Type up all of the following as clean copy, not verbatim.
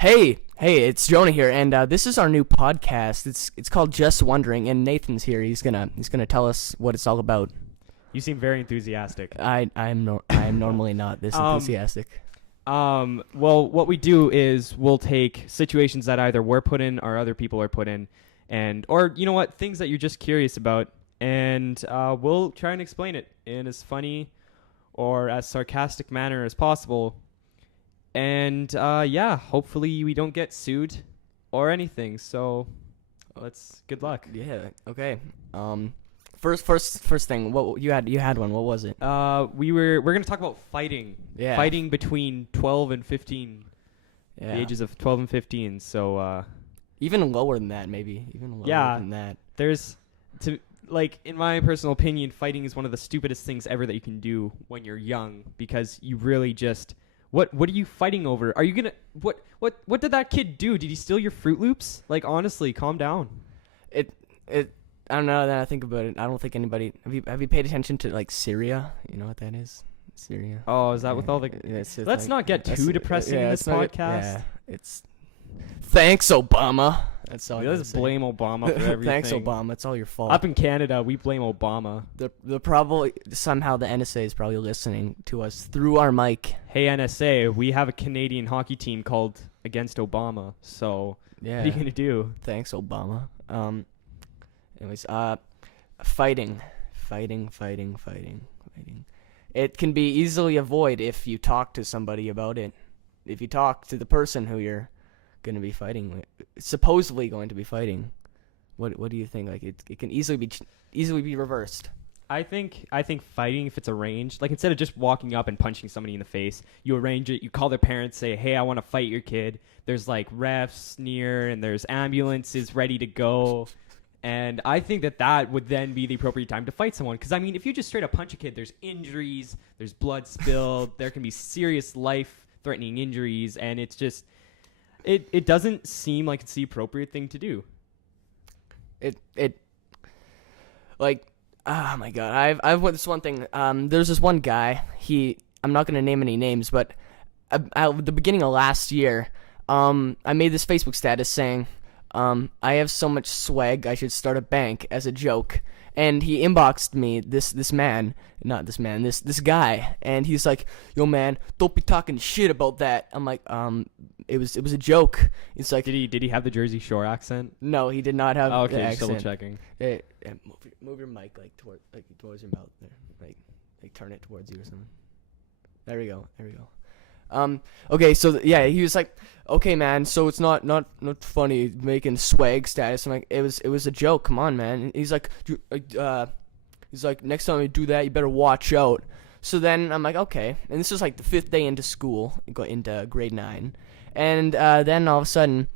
Hey, it's Jonah here, and this is our new podcast. It's called Just Wondering, and Nathan's here. He's gonna tell us what it's all about. You seem very enthusiastic. I'm normally not this enthusiastic. Well, what we do is we'll take situations that either we're put in or other people are put in, or you know what, things that you're just curious about, and we'll try and explain it in as funny or as sarcastic manner as possible. And hopefully we don't get sued or anything. So good luck. Yeah. Okay. First thing. What you had one. What was it? We're gonna talk about fighting. Yeah. Fighting between 12 and 15. Yeah. The ages of 12 and 15. So even lower than that, maybe. Even lower than that. In my personal opinion, fighting is one of the stupidest things ever that you can do when you're young, because you really just what are you fighting over? Are you gonna what did that kid do? Did he steal your Fruit Loops? Like, honestly, calm down. It I don't know. That I think about it, I don't think anybody have you paid attention to like Syria? You know what that is? Syria. Oh, is that with all the? Yeah, Let's not get too depressing in this podcast. It's thanks Obama. That's all. Let's blame Obama for everything. Thanks Obama. It's all your fault. Up in Canada, we blame Obama. The probably somehow the NSA is probably listening to us through our mic. Hey NSA, we have a Canadian hockey team called Against Obama. So yeah, what are you gonna do? Thanks Obama. Anyways, fighting. It can be easily avoided if you talk to somebody about it. If you talk to the person who you're going to be fighting with, supposedly going to be fighting. What do you think? Like it can easily be reversed. I think fighting, if it's arranged, like instead of just walking up and punching somebody in the face, you arrange it. You call their parents, say, "Hey, I want to fight your kid." There's like refs near, and there's ambulances ready to go. And I think that would then be the appropriate time to fight someone. Because, I mean, if you just straight up punch a kid, there's injuries, there's blood spilled, there can be serious life-threatening injuries, and it's just, it doesn't seem like it's the appropriate thing to do. Oh my god, I've this one thing. There's this one guy. I'm not gonna name any names, but at the beginning of last year, I made this Facebook status saying, I have so much swag, I should start a bank, as a joke. And he inboxed me, this guy, and he's like, "Yo man, don't be talking shit about that." I'm like, it was a joke. It's like, did he have the Jersey Shore accent? No, he did not have the accent. Just double checking. Move your mic towards your mouth there, like turn it towards you or something. There we go. Okay, so he was like, "Okay, man, so it's not funny making swag status." I'm like, it was a joke. Come on, man. And he's like, next time you do that, you better watch out. So then I'm like, okay. And this was like the 5th day into school, into grade 9, and then all of a sudden,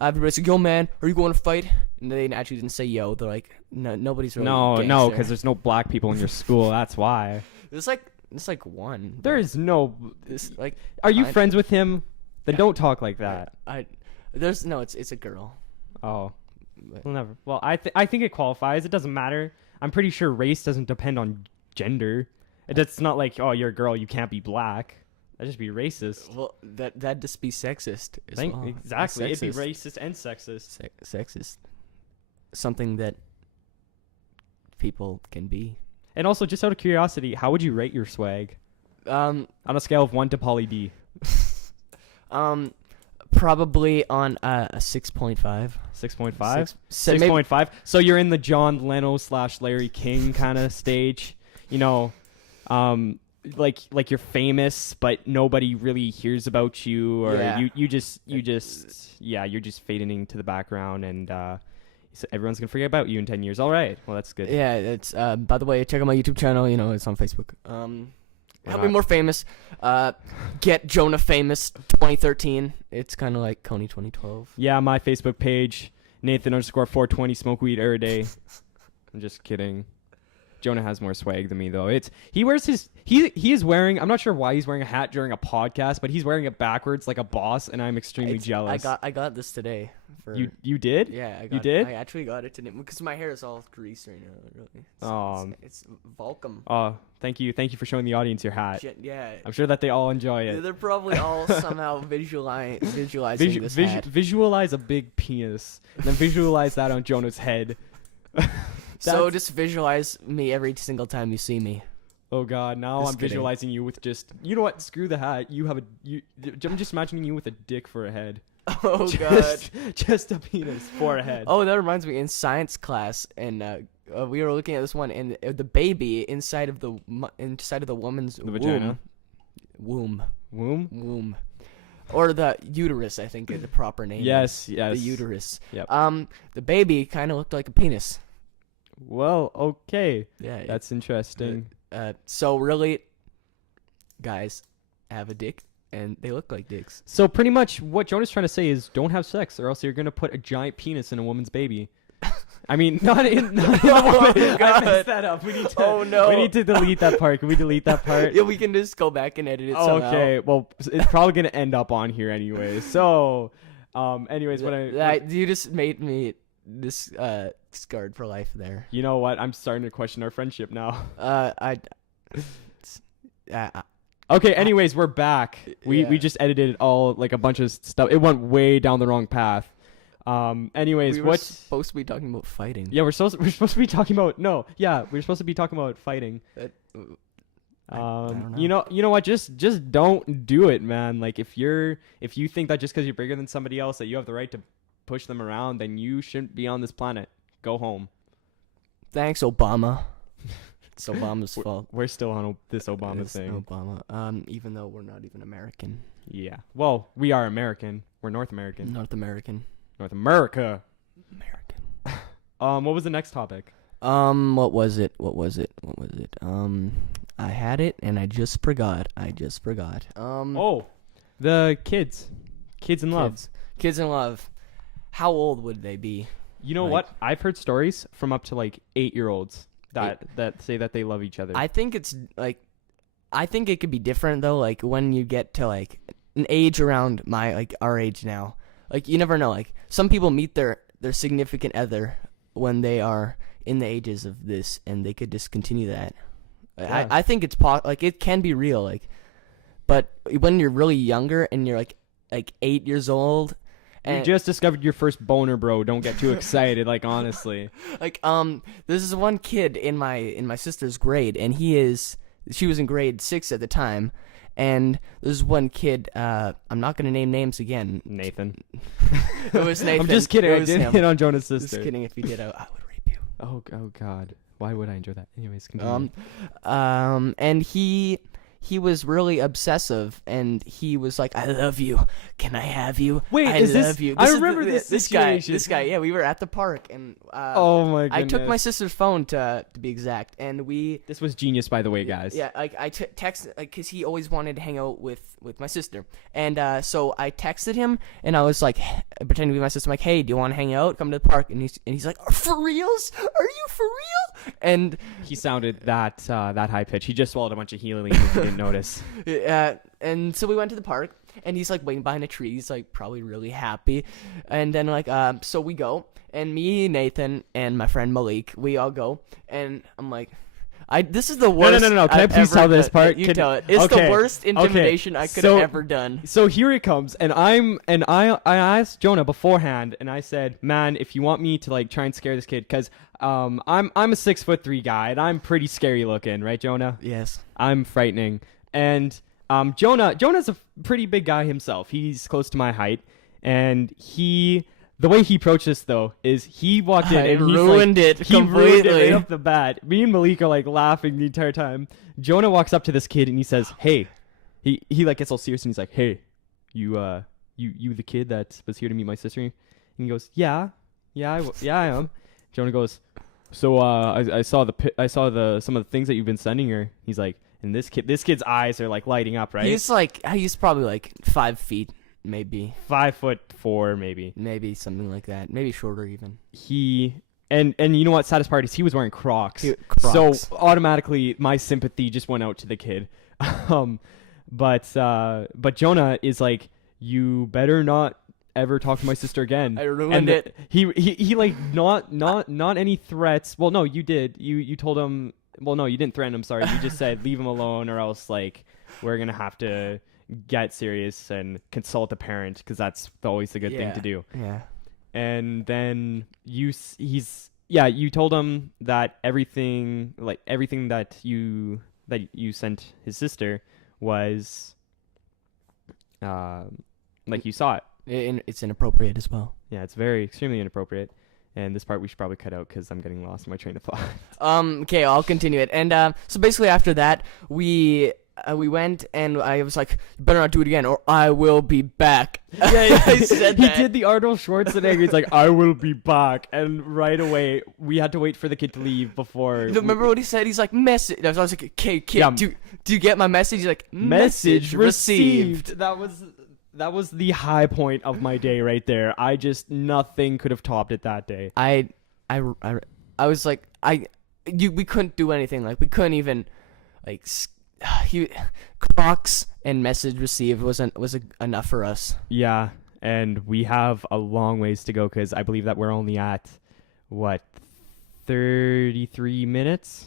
everybody's like, "Yo, man, are you going to fight?" And they actually didn't say yo. They're like, "No, nobody's really." No, because there's no black people in your school. That's why. It's like one. There is no. Are you friends with him? Then don't talk like that. It's a girl. Oh, well, never. Well, I think it qualifies. It doesn't matter. I'm pretty sure race doesn't depend on gender. It's not like, oh, you're a girl, you can't be black. That'd just be racist. Well, that'd just be sexist as well. Exactly. It'd be racist and sexist. Sexist. Something that people can be. And also, just out of curiosity, how would you rate your swag? On a scale of 1 to Poly D. Probably on a 6.5. 6.5? 6.5. So you're in the John Leno / Larry King kind of stage. You know, like you're famous, but nobody really hears about you, or you're just fading into the background, and so everyone's gonna forget about you in 10 years. All right, well, that's good. Yeah, it's by the way, check out my YouTube channel. You know, it's on Facebook. Help me more famous. Get Jonah famous 2013. It's kind of like Coney 2012. Yeah, my Facebook page, Nathan_420 smoke weed every day. I'm just kidding. Jonah has more swag than me, though. He is wearing, I'm not sure why he's wearing a hat during a podcast, but he's wearing it backwards like a boss, and I'm extremely jealous. I got this today for. You did? Yeah, You did? I actually got it today because my hair is all greased right now. Really. It's Volcom. Oh, thank you for showing the audience your hat. Yeah. I'm sure that they all enjoy it. They're probably all somehow visualizing this hat. Visualize a big penis, and then visualize that on Jonah's head. So just visualize me every single time you see me. Oh God! Now Just I'm kidding. visualizing you with just. You know what? Screw the hat. I'm just imagining you with a dick for a head. Oh God. Just a penis for a head. Oh, that reminds me. In science class, and we were looking at this one, and the baby inside of the woman's The vagina? womb, or the uterus. I think is the proper name. Yes. The uterus. Yep. The baby kind of looked like a penis. Well, okay. Yeah. That's interesting. So really, guys have a dick, and they look like dicks. So pretty much what Jonah's trying to say is don't have sex, or else you're gonna put a giant penis in a woman's baby. I mean, not in a woman. I God. messed that up. We need to. Oh, no. We need to delete that part. Can we delete that part? Yeah, we can just go back and edit it. Oh, somehow. okay. Well, it's probably gonna end up on here anyways. So, anyways, You just made me this scarred for life there. you know what? I'm starting to question our friendship now. Okay. Anyways, we're back. We Yeah. just edited it all like a bunch of stuff. It went way down the wrong path. Anyways, we were what's supposed to be talking about fighting. Yeah, we're supposed to be talking about we're supposed to be talking about fighting. I don't know. You know what? Just don't do it, man. Like if you think that just because you're bigger than somebody else that you have the right to push them around, then you shouldn't be on this planet. Go home. Thanks, Obama. It's Obama's fault. We're still on this Obama It's thing. Obama. Even though we're not even American. Yeah. Well, we are American. We're North American. North American. North America. American. What was the next topic? What was it? I had it and I just forgot. The kids. Kids in love. Kids in love. How old would they be? You know what? I've heard stories from up to like 8-year-olds that say that they love each other. I think it's like, I think it could be different though. Like when you get to like an age around our age now, like you never know. Like some people meet their significant other when they are in the ages of this, and they could just continue that. Yeah. I think it's like it can be real. Like, but when you're really younger and you're like 8 years old. You And just discovered your first boner, bro. Don't get too excited. Like honestly, this is one kid in my sister's grade, and she was in grade 6 at the time, and there's one kid. I'm not gonna name names again. Nathan. It was Nathan. I'm just kidding. It I was didn't him. hit on Jonah's sister. Just kidding. If you did, I would rape you. Oh God. Why would I enjoy that? Anyways, continue. And he was really obsessive, and he was like, "I love you. Can I have you? Wait, I is love this- you." I is remember the- this This guy. situation. Yeah, we were at the park, and Oh my goodness. I took my sister's phone to be exact, and we. This was genius, by the way, guys. Yeah, I texted because he always wanted to hang out with my sister, and so I texted him, and I was like, pretending to be my sister, I'm like, "Hey, do you want to hang out? Come to the park." And he's like, "For reals? Are you for real?" And He sounded that high pitch. He just swallowed a bunch of helium and didn't notice. and so we went to the park, and he's like waiting behind a tree. He's like probably really happy, and then so we go, and me, Nathan, and my friend Malik, we all go, and I'm like. This is the worst. No. Can I please tell this part? You tell it. It's the worst intimidation I could have ever done. So here it comes, and I asked Jonah beforehand, and I said, "Man, if you want me to like try and scare this kid, because I'm a 6'3" guy, and I'm pretty scary looking, right, Jonah? Yes. I'm frightening, and Jonah's a pretty big guy himself. He's close to my height, and the way he approached this, though, is he walked in and He ruined it right off the bat. Me and Malik are like laughing the entire time. Jonah walks up to this kid and he says, "Hey," he like gets all serious and he's like, "Hey, you the kid that was here to meet my sister?" And he goes, "Yeah, I am." Jonah goes, "So I saw some of the things that you've been sending her." He's like, and this kid's eyes are like lighting up, right? He's probably like 5 feet. Maybe 5'4", maybe something like that. Maybe shorter even. And you know what? Saddest part is he was wearing Crocs. Crocs. So automatically my sympathy just went out to the kid. But Jonah is like, you better not ever talk to my sister again. I ruined it. He like not any threats. Well, no, you did. You told him. Well, no, you didn't threaten him. Sorry, you just said leave him alone, or else like we're gonna have to get serious and consult a parent, because that's always the good thing to do. Yeah. And then you told him that everything that you sent his sister was like you saw it. It's inappropriate as well. Yeah, it's very extremely inappropriate. And this part we should probably cut out because I'm getting lost in my train of thought. Okay, I'll continue it. And so basically after that, we went, and I was like, you better not do it again, or I will be back. Yeah, I said that. He did the Arnold Schwarzenegger. He's like, I will be back. And right away, we had to wait for the kid to leave before. Remember what he said? He's like, message. I was like, okay, kid, Yeah. do you get my message? He's like, Message received. That was the high point of my day right there. Nothing could have topped it that day. I was like, we couldn't do anything. Like, we couldn't even, like, Crocs and message received was enough for us. Yeah, and we have a long ways to go, because I believe that we're only at, 33 minutes?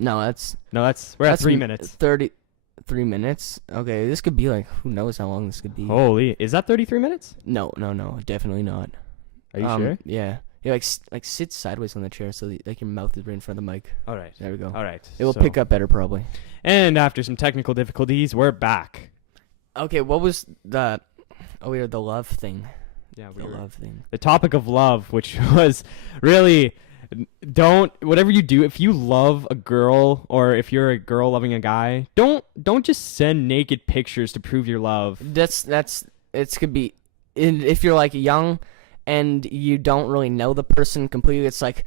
No, we're at 3 minutes. 33 minutes? Okay, this could be like, who knows how long this could be. Holy, is that 33 minutes? No, definitely not. Are you sure? Yeah. Yeah, like sit sideways on the chair so that, like, your mouth is right in front of the mic. All right. There we go. All right. It will pick up better probably. And after some technical difficulties, we're back. Okay, what was the love thing. Yeah, love thing. The topic of love, which was really whatever you do, if you love a girl, or if you're a girl loving a guy, don't just send naked pictures to prove your love. It could be if you're like young and you don't really know the person completely. It's like,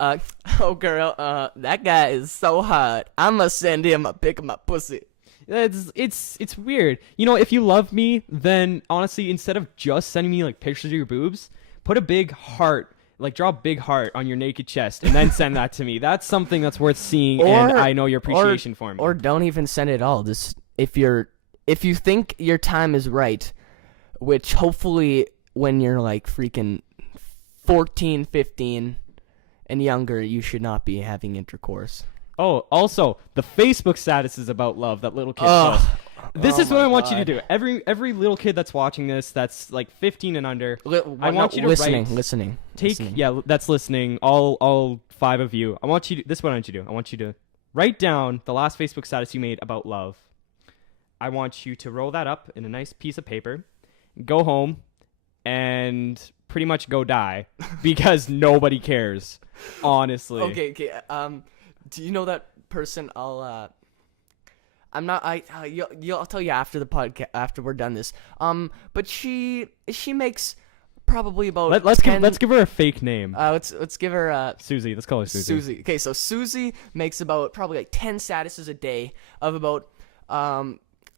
oh girl, that guy is so hot. I'ma send him a pic of my pussy. It's weird. If you love me, then honestly, instead of just sending me like pictures of your boobs, put a big heart, like draw a big heart on your naked chest, and then send that to me. That's something that's worth seeing, and I know your appreciation for me. Or don't even send it all. Just if you think your time is right, which hopefully when you're like freaking 14, 15 and younger, you should not be having intercourse. Oh, also, the Facebook status is about love that little kid posts. This is what I want you to do. Every little kid that's watching this, that's like 15 and under, I want you to listening. Yeah, that's listening. All 5 of you. This is what I want you to do. I want you to write down the last Facebook status you made about love. I want you to roll that up in a nice piece of paper, go home, and pretty much go die, because nobody cares, honestly. Okay. Do you know that person? I'll tell you after the podcast, after we're done this. But she makes probably about let's give her a fake name. Let's give her Susie. Let's call her Susie. Susie. Okay, so Susie makes about probably like 10 statuses a day of about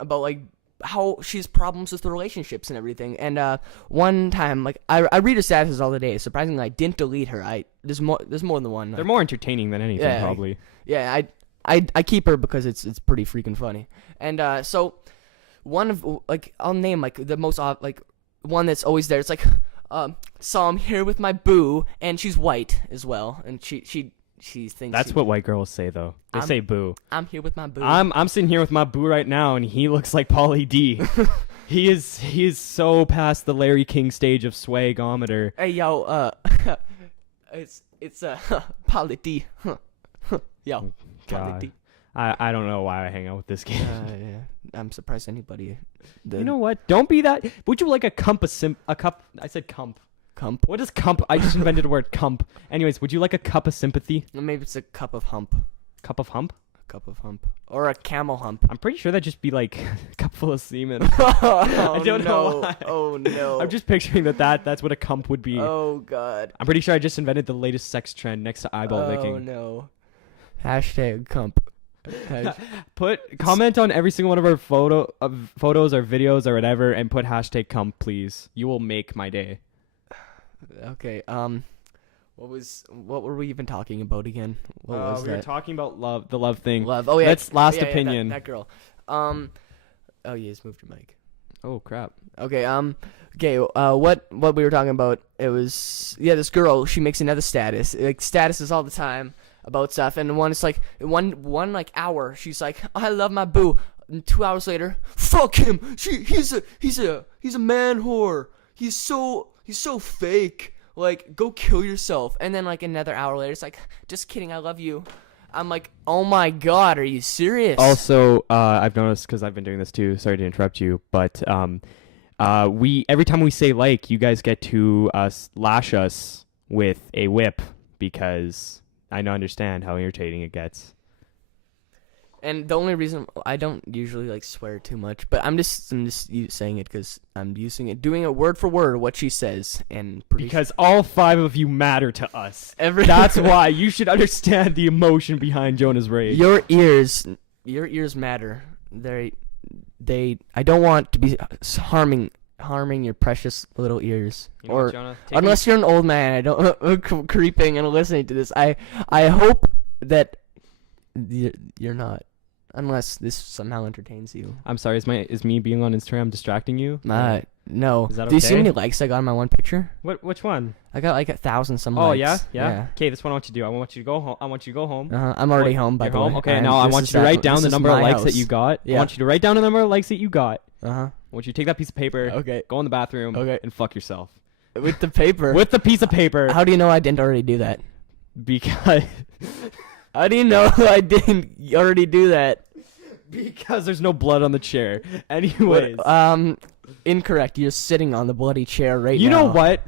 like how she has problems with the relationships and everything. And one time, like I read her statuses all the day. Surprisingly, I didn't delete her. There's more than one. They're more entertaining than anything, probably. Yeah, I keep her because it's pretty freaking funny. And so one of, like, I'll name like the most like one that's always there. It's like so I'm here with my boo, and she's white as well, and she thinks that's what white girls say though. They say boo. I'm here with my boo. I'm sitting here with my boo right now, and he looks like Pauly D. he is so past the Larry King stage of swagometer. Hey yo, it's Pauly D. Yo, Pauly D. I don't know why I hang out with this kid. Yeah. I'm surprised anybody. You know what? Don't be that. Would you like a cup? I said cump. Cump? What is cump? I just invented a word, cump. Anyways, would you like a cup of sympathy? Maybe it's a cup of hump. Cup of hump? A cup of hump. Or a camel hump. I'm pretty sure that'd just be like a cup full of semen. I don't know why. Oh no. I'm just picturing that's what a cump would be. Oh god. I'm pretty sure I just invented the latest sex trend next to eyeball licking. Oh no. Hashtag cump. Comment on every single one of our photos or videos or whatever, and put hashtag cump, please. You will make my day. Okay. What were we even talking about again? What was we that? were talking about love, the love thing. Love. Oh yeah. That's last yeah, opinion. That girl. Oh yes, moved your mic. Oh crap. Okay. Okay. What we were talking about? It was this girl. She makes another status, like statuses all the time about stuff, and one is like one like hour. She's like, I love my boo. And 2 hours later, fuck him. He's a man whore. He's so fake. Like, go kill yourself. And then like another hour later, it's like, just kidding. I love you. I'm like, oh my god, are you serious? Also, I've noticed because I've been doing this too. Sorry to interrupt you, but we every time we say like, you guys get to lash us with a whip because I don't understand how irritating it gets. And the only reason I don't usually like swear too much, but I'm just saying it because I'm doing it word for word what she says, and Because all 5 of you matter to us. every That's why you should understand the emotion behind Jonah's rage. your ears matter. I don't want to be harming your precious little ears. You know what, Jonah? Unless you're an old man, I don't creeping and listening to this. I hope that you're not, unless this somehow entertains you. I'm sorry, is me being on Instagram distracting you? No. Is that Do you see how okay? many likes I got on my one picture? Which one? I got like 1,000 some Oh likes. yeah. Okay, this one I want you to do. I want you to go home. I'm already home, by You're the home. way. Okay, now I want you to write down the number of likes that you got. Yeah. I want you to write down the number of likes that you got. I I want you to take that piece of paper, Okay. go in the bathroom, Okay. and fuck yourself. With the paper. With the piece of paper. How do you know I didn't already do that? Because How do you know I didn't already do that? because there's no blood on the chair. Anyways. Incorrect. You're sitting on the bloody chair right now. You know what?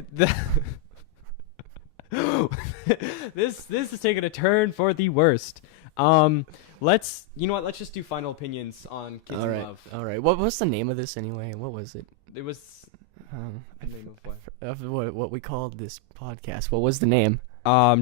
This is taking a turn for the worst. Let's just do final opinions on Kids in Love. All right. What was the name of this anyway? What was it? It was the name of what? Of what we called this podcast. What was the name?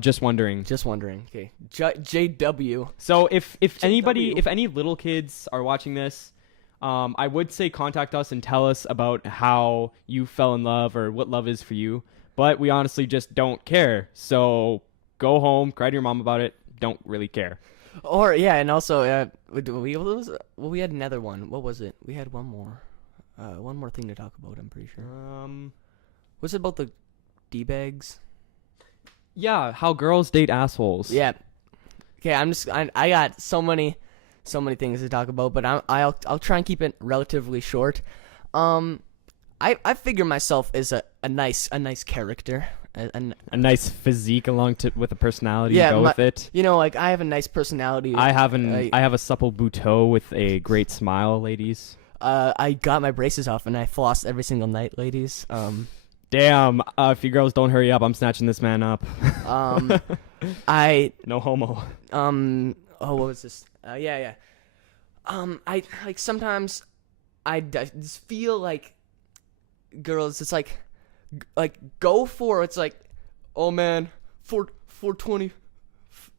Just wondering. Just wondering. Okay. JW. So if JW. if any little kids are watching this, I would say contact us and tell us about how you fell in love or what love is for you. But we honestly just don't care. So go home, cry to your mom about it. Don't really care. Or yeah, and also we had another one. What was it? We had one more thing to talk about. I'm pretty sure. Was it about the D-bags? Yeah, how girls date assholes. Yeah. Okay, I got so many things to talk about, but I'll try and keep it relatively short. I figure myself as a nice character. A nice physique with a personality Yeah, to go with it. You know, like I have a nice personality. I have a supple buteau with a great smile, ladies. I got my braces off and I floss every single night, ladies. Damn, if you girls don't hurry up, I'm snatching this man up. No homo. What was this? Yeah. I like sometimes I just feel like girls. It's like go for it's like, oh man, 420.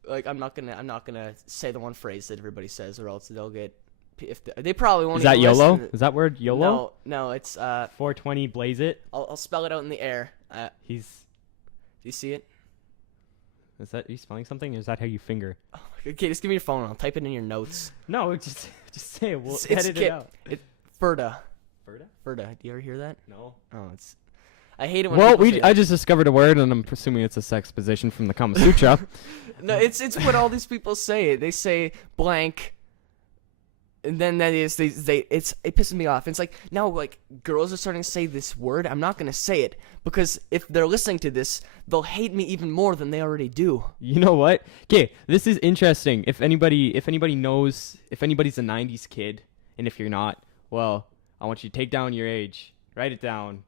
Like I'm not gonna say the one phrase that everybody says, or else they'll get. If they probably won't. Is that even YOLO? listen. Is that word YOLO? No, it's 420 blaze it. I'll spell it out in the air. Do you see it? Is that are you spelling something? Or is that how you finger? Okay, just give me your phone. I'll type it in your notes. No, just say it. We'll It's edit it out. Ferda. Ferda? Ferda. Do you ever hear that? No. Oh, it's. I hate it when. Well, people say I that. just discovered a word, and I'm presuming it's a sex position from the Kama Sutra. No, it's what all these people say. They say blank. And then that is it pisses me off. It's like now like girls are starting to say this word. I'm not gonna say it because if they're listening to this, they'll hate me even more than they already do. You know what? Okay, this is interesting. If anybody knows, if anybody's a 90s kid, and if you're not, well, I want you to take down your age, write it down,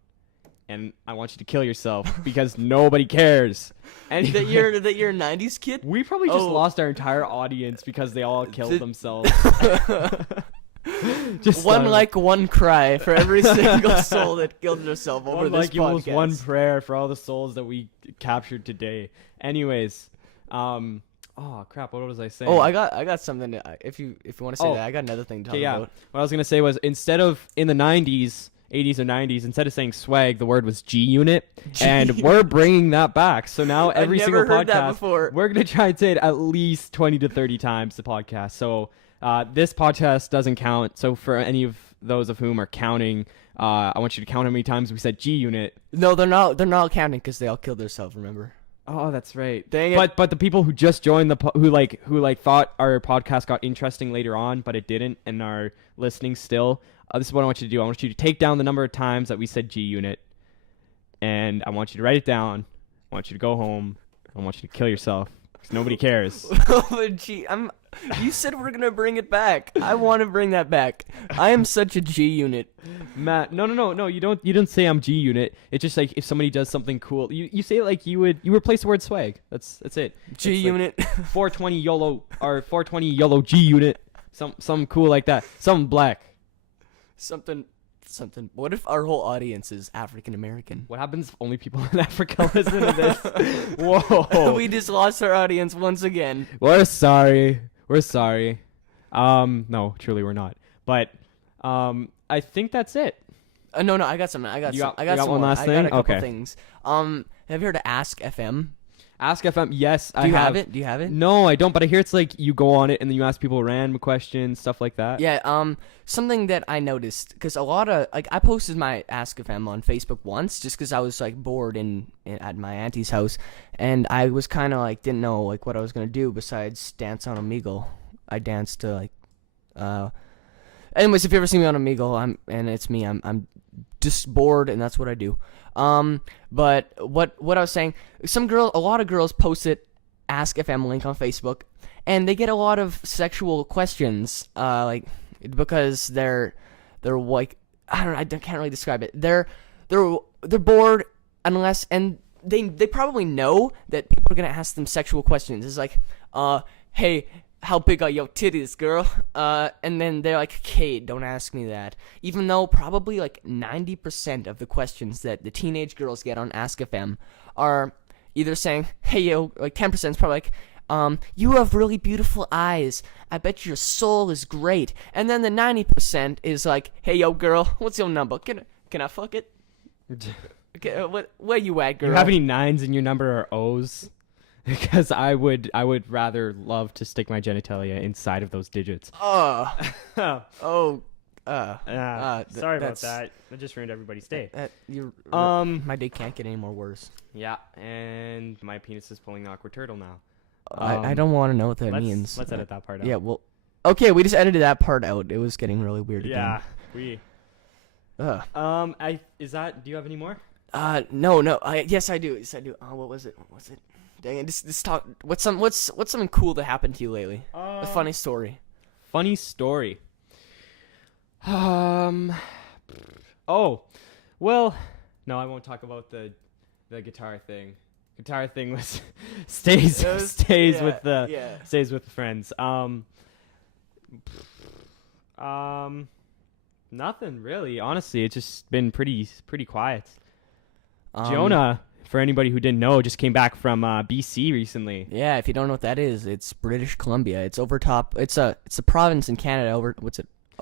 and I want you to kill yourself because nobody cares. And That you're a 90s kid? we probably just Oh. lost our entire audience because they all killed themselves. Just one cry for every single soul that killed herself over one this like equals podcast. one prayer for all the souls that we captured today. Anyways, oh crap, what was I saying? Oh, I got something. If you want to say Oh. that, I got another thing to talk Okay, yeah. about. What I was gonna say was instead of in the 90s, 80s or 90s, instead of saying swag, the word was G Unit, and we're bringing that back. So now every I've single never heard that podcast, before. we're gonna try and say it at least 20 to 30 times the podcast. So this podcast doesn't count. So for any of those of whom are counting, I want you to count how many times we said G unit. No, they're not. They're not counting because they all killed themselves. Remember? Oh, that's right. Dang it. But the people who just joined who thought our podcast got interesting later on, but it didn't, and are listening still. This is what I want you to do. I want you to take down the number of times that we said G unit, and I want you to write it down. I want you to go home. I want you to kill yourself because nobody cares. Oh, gee, you said we're gonna bring it back. I want to bring that back. I am such a G unit. Matt, no. You don't say I'm G unit. It's just like if somebody does something cool, you say it like you replace the word swag. That's it. G It's unit. Like 420 YOLO or 420 YOLO G unit. Something cool like that. Something black. Something. What if our whole audience is African American? What happens if only people in Africa listen to this? Whoa. We just lost our audience once again. We're sorry. No, truly we're not. But I think that's it. No, I got some. I got some one more. last I thing? got a couple Okay. things. Have you heard of Ask FM? Ask FM. Yes, Do you have it? Do you have it? No, I don't. But I hear it's like you go on it and then you ask people random questions, stuff like that. Yeah. Something that I noticed because a lot of I posted my Ask FM on Facebook once just because I was like bored at my auntie's house, and I was kind of like didn't know like what I was gonna do besides dance on Omegle. I danced to like. Anyways, if you ever see me on Omegle, and it's me. I'm just bored, and that's what I do. But what I was saying, a lot of girls post it, Ask FM link on Facebook, and they get a lot of sexual questions, like because they're like I can't really describe it. They're bored and they probably know that people are gonna ask them sexual questions. It's like, hey, how big are your titties, girl? And then they're like, okay, don't ask me that. Even though probably like 90% of the questions that the teenage girls get on Ask FM are either saying, hey, yo, like 10% is probably like, you have really beautiful eyes. I bet your soul is great. And then the 90% is like, hey, yo, girl, what's your number? Can I fuck it? Okay, where you at, girl? You have any nines in your number or O's? Because I would rather love to stick my genitalia inside of those digits. Sorry about that. That just ruined everybody's day. My day can't get any more worse. Yeah, and my penis is pulling an awkward turtle now. I don't want to know what that means. Let's edit that part out. Yeah, well, okay, we just edited that part out. It was getting really weird Yeah, again. Do you have any more? No. Yes, I do. Oh, what was it? Dang it! This talk. What's something cool that happened to you lately? A funny story. Funny story. Oh, well, no, I won't talk about the guitar thing. Guitar thing stays with the friends. Nothing really. Honestly, it's just been pretty quiet. Jonah, for anybody who didn't know, just came back from BC recently. Yeah, if you don't know what that is, it's British Columbia. It's over top. It's a province in Canada.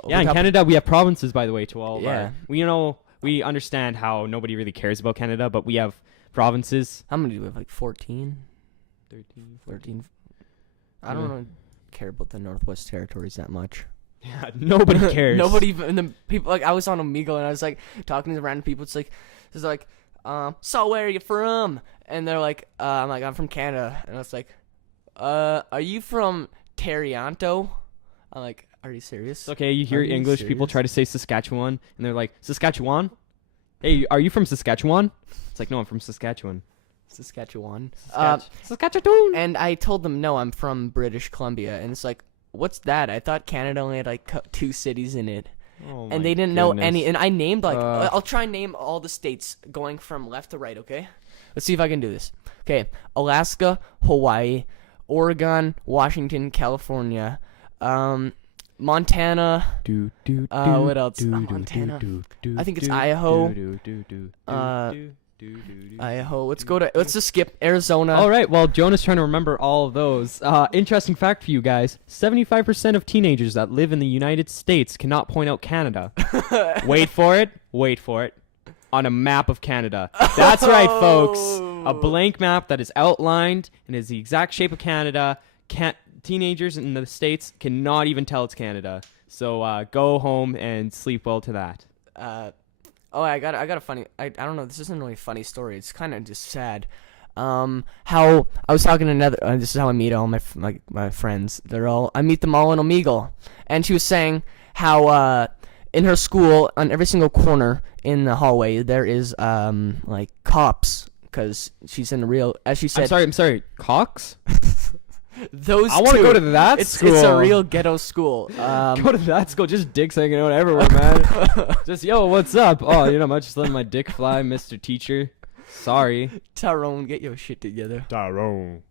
Yeah, in Canada we have provinces, by the way, to all of Yeah. we understand how nobody really cares about Canada, but we have provinces. How many do we have? Like 14? 13. I don't really care about the Northwest Territories that much. Yeah, nobody cares. Nobody even the people. Like I was on Omegle and I was like talking to random people. It's like, so where are you from? And they're like, I'm from Canada. And I was like, are you from Toronto? I'm like, are you serious? It's okay, you hear English people try to say Saskatchewan, and they're like, Saskatchewan? Hey, are you from Saskatchewan? It's like, no, I'm from Saskatchewan. Saskatchewan. Saskatchewan. And I told them, no, I'm from British Columbia. And it's like, what's that? I thought Canada only had like 2 cities in it. Oh and they didn't know any. And I named like, I'll try and name all the states going from left to right, okay? Let's see if I can do this. Okay, Alaska, Hawaii, Oregon, Washington, California, Montana. What else? Montana. I think it's Idaho. Idaho. Let's just skip Arizona. All right. Well, Jonah's trying to remember all of those. Interesting fact for you guys: 75% of teenagers that live in the United States cannot point out Canada. Wait for it. On a map of Canada. That's right, folks. A blank map that is outlined and is the exact shape of Canada. Teenagers in the States cannot even tell it's Canada. So go home and sleep well to that. Oh, I got a funny. I don't know. This isn't really a funny story. It's kind of just sad. How I was talking to another. This is how I meet all my friends. I meet them all in Omegle, and she was saying how in her school on every single corner in the hallway there is like cops because she's in the real, as she said. I'm sorry. Cox? Those I want to two. go to that school. It's a real ghetto school. Go to that school. Just dicks hanging out everywhere, man. Just, yo, what's up? Oh, you know, I'm just letting my dick fly, Mr. Teacher. Sorry. Tyrone, get your shit together. Tyrone.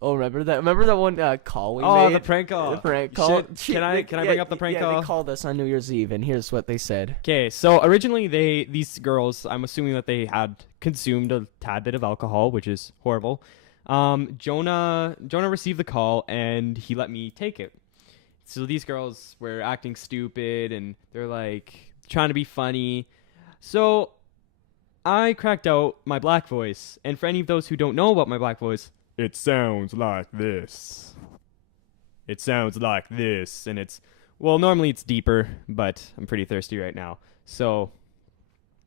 Remember that one call we made? Oh, the prank call. The prank call. Can I bring up the prank call? They called us on New Year's Eve, and here's what they said. Okay, so originally these girls, I'm assuming that they had consumed a tad bit of alcohol, which is horrible. Jonah received the call, and he let me take it. So these girls were acting stupid, and they're like trying to be funny. So I cracked out my black voice, and for any of those who don't know about my black voice, it sounds like this. It sounds like this, and normally it's deeper, but I'm pretty thirsty right now. So,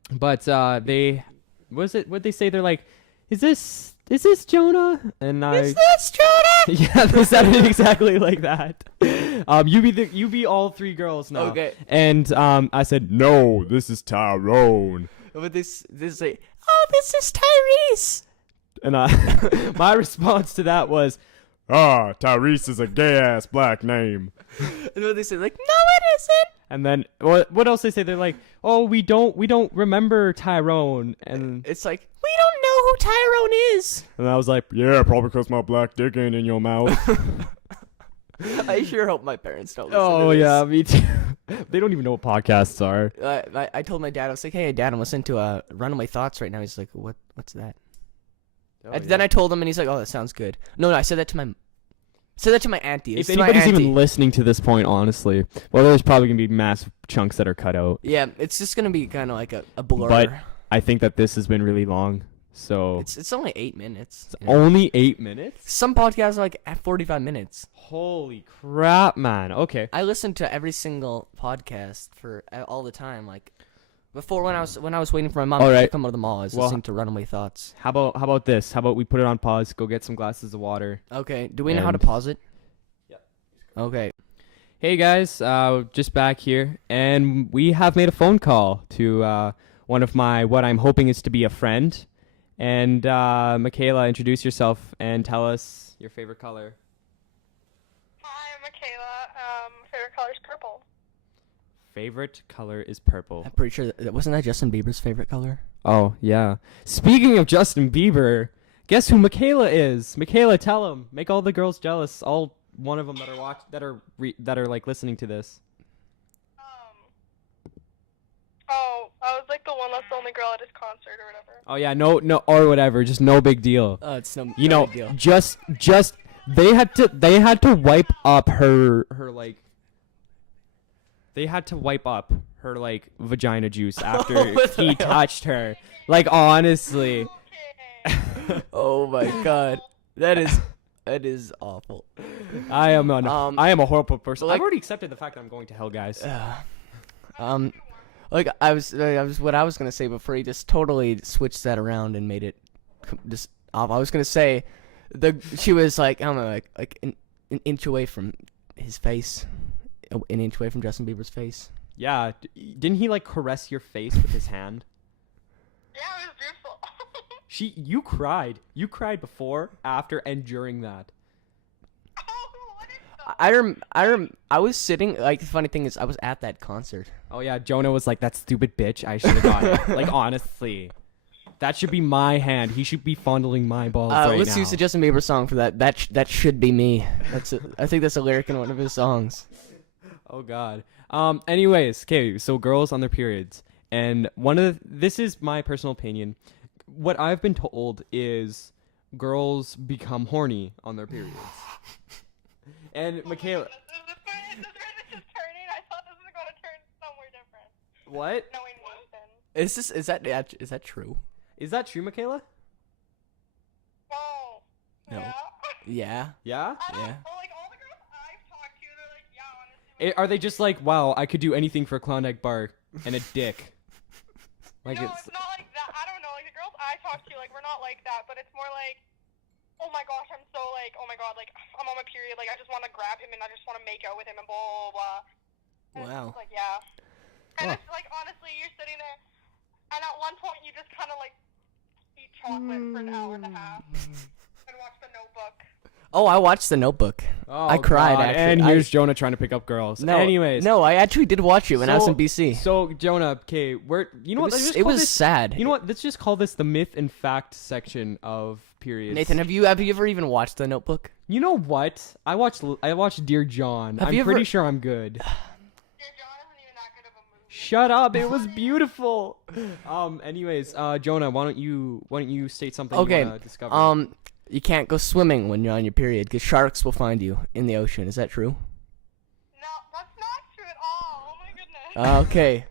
but what'd they say? They're like, is this Jonah? And Is this Jonah? Yeah, they sounded exactly like that. You be all three girls now. Okay. And I said, no, this is Tyrone. But this say, oh, this is Tyrese. And my response to that was, Tyrese is a gay-ass black name. And what they say, like, no, it isn't. And then what else they say? They're like, oh, we don't remember Tyrone. And it's like, we don't know who Tyrone is. And I was like, yeah, probably because my black dick ain't in your mouth. I sure hope my parents don't listen to Oh this. yeah, me too. They don't even know what podcasts are. I told my dad, I was like, hey, Dad, I'm listening to Runaway Thoughts right now. He's like, what's that? Then I told him, and he's like, oh, that sounds good. No, I said that to my auntie. If anybody's even listening to this point, honestly, well, there's probably going to be massive chunks that are cut out. Yeah, it's just going to be kind of like a blur. But I think that this has been really long, so... It's only 8 minutes. It's only 8 minutes? Some podcasts are like at 45 minutes. Holy crap, man. Okay. I listen to every single podcast for all the time, like... Before, when I was waiting for my mom to come out of the mall, I was listening to Runaway Thoughts. How about this? How about we put it on pause, go get some glasses of water. Okay. Do we know how to pause it? Yeah. Okay. Hey guys, just back here, and we have made a phone call to one of what I'm hoping is to be a friend. And Michaela, introduce yourself and tell us your favorite color. Hi, I'm Michaela. Favorite color is purple. Favorite color is purple. I'm pretty sure wasn't that Justin Bieber's favorite color? Oh, yeah. Speaking of Justin Bieber, guess who Michaela is? Michaela, tell him. Make all the girls jealous. All one of them that are like listening to this. I was like the one that's the only girl at his concert or whatever. Oh yeah, no, or whatever. Just no big deal. It's no big deal. Just they had to wipe up her like. They had to wipe up her like vagina juice after he touched her. Like honestly. Okay. Oh my god, that is awful. I am a horrible person. Like, I've already accepted the fact that I'm going to hell, guys. Like I was what I was gonna say before he just totally switched that around and made it just off. I was gonna say she was like, I don't know, like an inch away from his face. An inch away from Justin Bieber's face. Yeah, didn't he like caress your face with his hand? Yeah, it was beautiful. You cried. You cried before, after, and during that. Oh, what is I was sitting, like, the funny thing is I was at that concert. Oh yeah, Jonah was like, that stupid bitch, I should have got it. Like honestly. That should be my hand. He should be fondling my balls right now. Let's use the Justin Bieber song for that. That should be me. I think that's a lyric in one of his songs. Oh god. Anyways, okay, so girls on their periods. And this is my personal opinion. What I've been told is girls become horny on their periods. And Michaela, this is turning. I thought this was going to turn somewhere different. what? Knowing Nathan. Is that true? Is that true, Michaela? Oh. No. Yeah. Yeah. Yeah? I don't Yeah. know, like all the girls I've talked to, they're like, yeah, honestly. Are they just like, wow, I could do anything for a Klondike bar and a dick? Like no, it's not like that. I don't know. Like the girls I talk to, like we're not like that, but it's more like, oh my gosh, I'm so like, oh my god, like I'm on my period, like I just want to grab him and I just want to make out with him and blah blah blah. And Wow. It's like yeah. And Huh. it's like honestly, you're sitting there, and at one point you just kind of like eat chocolate for an hour and a half and watch The Notebook. Oh, I watched The Notebook. Oh, I cried, God. actually. And here's Jonah trying to pick up girls. No, Anyways. no, I actually did watch it when I was in BC. So Jonah, okay, you know what? Let's just It call was this, sad. You know what? Let's just call this the myth and fact section of periods. Nathan, have you ever even watched The Notebook? You know what? I watched Dear John. Have I'm you pretty ever- sure I'm good. Dear John isn't even that good of a movie. Shut up! It was beautiful. Anyways, Jonah, why don't you state something Okay. you want to discover? You can't go swimming when you're on your period because sharks will find you in the ocean. Is that true? No, that's not true at all. Oh my goodness. Okay.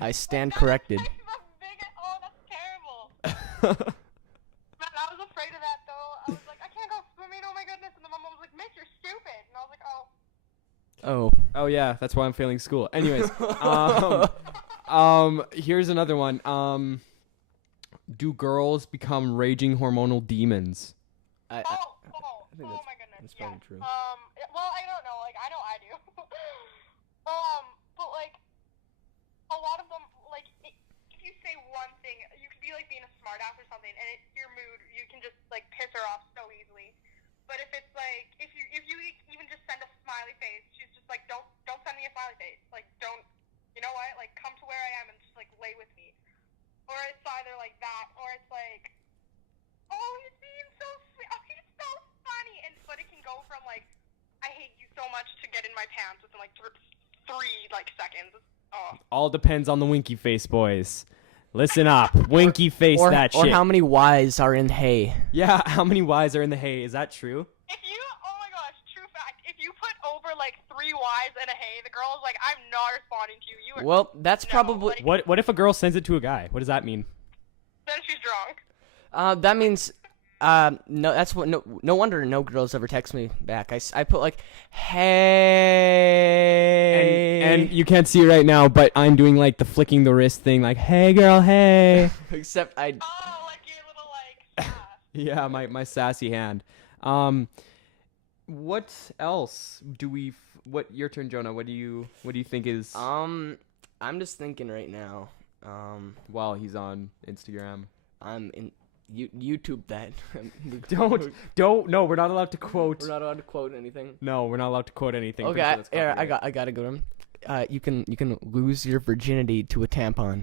I stand corrected. That's the biggest, oh, that's terrible. Man, I was afraid of that though. I was like, I can't go swimming. Oh my goodness. And then my mom was like, Mitch, you're stupid. And I was like, oh. Oh. Oh yeah, that's why I'm failing school. Anyways, here's another one. Do girls become raging hormonal demons? I Oh think my goodness. that's probably yes. true. Well, I don't know. Like, I know I do. But like, a lot of them, like, if you say one thing, you could be like being a smartass or something, and your mood, you can just like piss her off so easily. But if it's like, if you even just send a smiley face, she's just like, don't send me a smiley face. Like, don't, you know what? Like, come to where I am and just like lay with me. Or it's either like that, or it's like, oh, he's being so sweet. Oh, he's so funny. But it can go from like, I hate you so much to get in my pants within like three like seconds. Oh. All depends on the winky face, boys. Listen up, winky face or, that or shit. how many Y's are in hay? Yeah, how many Y's are in the hay? Is that true? If you, oh my gosh, true fact. If you put over like 3 Y's in a hay, the girl's like, I'm not responding to you. You are. Well, that's No, probably like- What if a girl sends it to a guy? What does that mean? Then she's drunk. that means no, that's what no wonder no girls ever text me back. I put like hey And you can't see it right now, but I'm doing like the flicking the wrist thing, like hey girl, hey. except I Oh, like your little like. Yeah, my sassy hand. What else do we? What your turn, Jonah? What do you think is? I'm just thinking right now. While he's on Instagram. I'm in YouTube that. Don't. No, we're not allowed to quote. We're not allowed to quote anything. No, we're not allowed to quote anything. Okay, Pretty sure that's I copyright. got a good one. You can lose your virginity to a tampon.